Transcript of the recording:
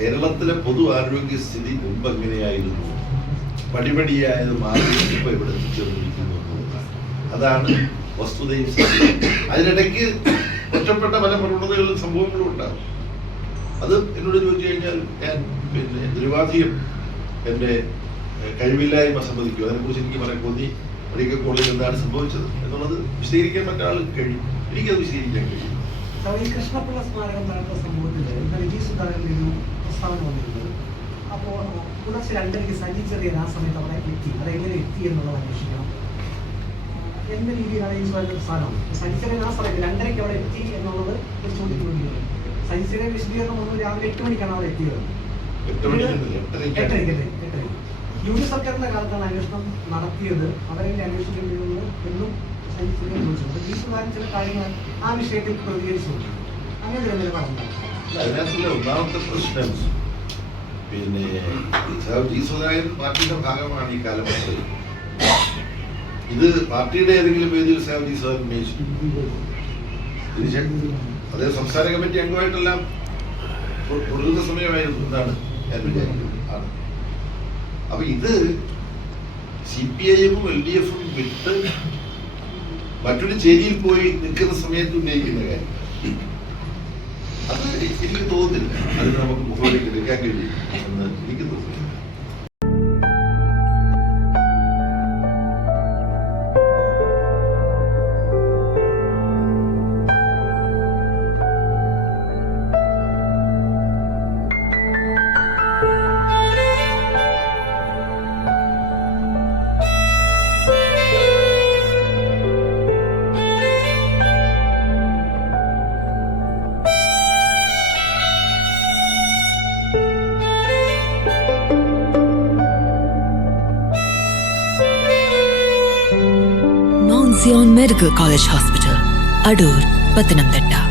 കേരളത്തിലെ പൊതു ആരോഗ്യസ്ഥിതി മുമ്പ് എങ്ങനെയായിരുന്നു, പടിപടിയായത് മാറി ഇപ്പോൾ ഇവിടെ എത്തിച്ചേർന്നിരിക്കുന്നു എന്നുള്ളതാണ്. അതാണ് വസ്തുതയും സത്യവും. അതിനിടയ്ക്ക് ഒറ്റപ്പെട്ട പല പ്രവണതകളും സംഭവങ്ങളും ഉണ്ടാകും. അത് എന്നോട് ചോദിച്ചു കഴിഞ്ഞാൽ ഞാൻ നിരുപാധികം എൻ്റെ കഴിവില്ലായ്മ സമ്മതിക്കും. അതിനെക്കുറിച്ച് എനിക്ക് പറയാൻ തോന്നി. മെഡിക്കൽ കോളേജിൽ എന്താണ് സംഭവിച്ചത് എന്നുള്ളത് വിശദീകരിക്കാൻ മറ്റാൾക്ക് കഴിയും, എനിക്കത് വിശദീകരിക്കാൻ കഴിയും. ഈ കൃഷ്ണപിള്ള സ്മാരകം നടന്ന സംഭവത്തിൽ വിജയ് സുധാകരൻ്റെ ഒരു പ്രസ്താവന വന്നിരുന്നത്. അപ്പോൾ പുലർച്ചെ 2:30 സജി ചെറിയൻ ആ സമയത്ത് അവിടെ എത്തി, അതെങ്ങനെ എത്തി എന്നുള്ളത് അന്വേഷിക്കണം എന്ന രീതിയിലാണ് ഈ സ്ഥാനം. സജി ചെറിയൻ ആ സമയത്ത് 2:30 അവിടെ എത്തി എന്നുള്ളത് ഒരു ചോദ്യത്തിനുണ്ട്. സജി ചെറിയൻ വിശദീകരണം വന്നത് രാവിലെ 8 മണിക്കാണ് അവിടെ എത്തിയത്. 8:30 യു.ഡി. സർക്കാരിന്റെ കാലത്താണ് അന്വേഷണം നടത്തിയത്. അവരെന്നെ അന്വേഷിക്കേണ്ടിരുന്നത് എന്നും സജി ചെറിയൻ ചോദിച്ചു. ഈ സുധാകരൻ ചില കാര്യങ്ങൾ ആ വിഷയത്തിൽ പ്രതികരിച്ചു. അങ്ങനെ ഒരു നിലപാടുണ്ടാകും. അതിനകത്തുള്ള ഒന്നാമത്തെ പ്രശ്നം ജി സുധാകരൻ പാർട്ടിയുടെ ഭാഗമാണ് ഈ കാലം. ഇത് പാർട്ടിയുടെ ഏതെങ്കിലും വേദിയിൽ ജി സുധാകരൻ ഉന്നയിച്ചു. അതേ സംസ്ഥാന കമ്മിറ്റി അംഗമായിട്ടെല്ലാം തുടരുന്ന സമയമായിരുന്നു എന്നാണ് ഞാൻ വിചാരിക്കുന്നത്. അപ്പൊ ഇത് CPI-ഉം LDF-ഉം വിട്ട് മറ്റൊരു ചേരിയിൽ പോയി നിൽക്കുന്ന സമയത്ത് ഉന്നയിക്കുന്ന കാര്യം അത് എനിക്ക് തോന്നുന്നില്ല അത് നമുക്ക് മുഖവിലേക്ക് എടുക്കാൻ കഴിയും എന്ന് എനിക്ക് തോന്നുന്നില്ല. Zion Medical College Hospital, Adur, Pathanamthitta.